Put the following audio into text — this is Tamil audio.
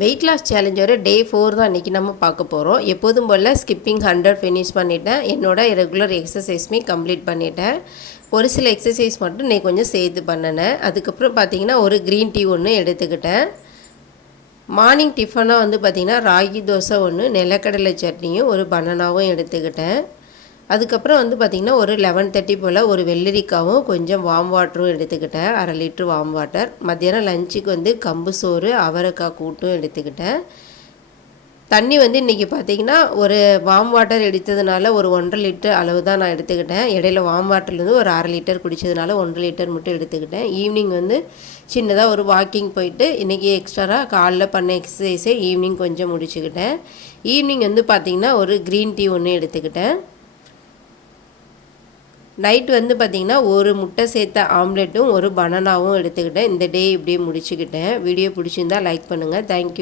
வெயிட் லாஸ் சேலஞ்சோட டே 4 தான் இன்றைக்கி நம்ம பார்க்க போகிறோம். எப்போதும் போல் ஸ்கிப்பிங் 100 ஃபினிஷ் பண்ணிவிட்டேன். என்னோட ரெகுலர் எக்ஸசைஸுமே கம்ப்ளீட் பண்ணிவிட்டேன். ஒரு சில எக்ஸசைஸ் மட்டும் இன்றைக்கி கொஞ்சம் சேர்த்து பண்ணினேன். அதுக்கப்புறம் பார்த்திங்கன்னா ஒரு க்ரீன் டீ ஒன்று எடுத்துக்கிட்டேன். மார்னிங் டிஃபனாக வந்து பார்த்திங்கன்னா ராகி தோசை ஒன்று, நிலக்கடலை சட்னியும் ஒரு பனானாவும் எடுத்துக்கிட்டேன். அதுக்கப்புறம் வந்து பார்த்திங்கன்னா ஒரு 11:30 போல் ஒரு வெள்ளரிக்காவும் கொஞ்சம் வார்ம் வாட்டரும் எடுத்துக்கிட்டேன், 1/2 லிட்டர் வார்ம் வாட்டர். மத்தியானம் லஞ்சுக்கு வந்து கம்பு சோறு அவரைக்காய் கூட்டும் எடுத்துக்கிட்டேன். தண்ணி வந்து இன்றைக்கி பார்த்திங்கன்னா ஒரு வார்ம் வாட்டர் எடுத்ததுனால ஒரு 1.5 லிட்டர் அளவு தான் நான் எடுத்துக்கிட்டேன். இடையில வார்ம் வாட்டர்லேருந்து ஒரு 1/2 லிட்டர் குடித்ததுனால 1 லிட்டர் மட்டும் எடுத்துக்கிட்டேன். ஈவினிங் வந்து சின்னதாக ஒரு வாக்கிங் போயிட்டு இன்றைக்கி எக்ஸ்ட்ரா காலைல பண்ண எக்ஸசைஸை ஈவினிங் கொஞ்சம் முடிச்சுக்கிட்டேன். ஈவினிங் வந்து பார்த்திங்கன்னா ஒரு க்ரீன் டீ ஒன்று எடுத்துக்கிட்டேன். நைட் வந்து பார்த்திங்கன்னா ஒரு முட்டை சேர்த்த ஆம்லெட்டும் ஒரு பனானாவும் எடுத்துக்கிட்டேன். இந்த டே இப்படியே முடிச்சுக்கிட்டேன். வீடியோ பிடிச்சிருந்தால் லைக் பண்ணுங்கள். தேங்க்யூ.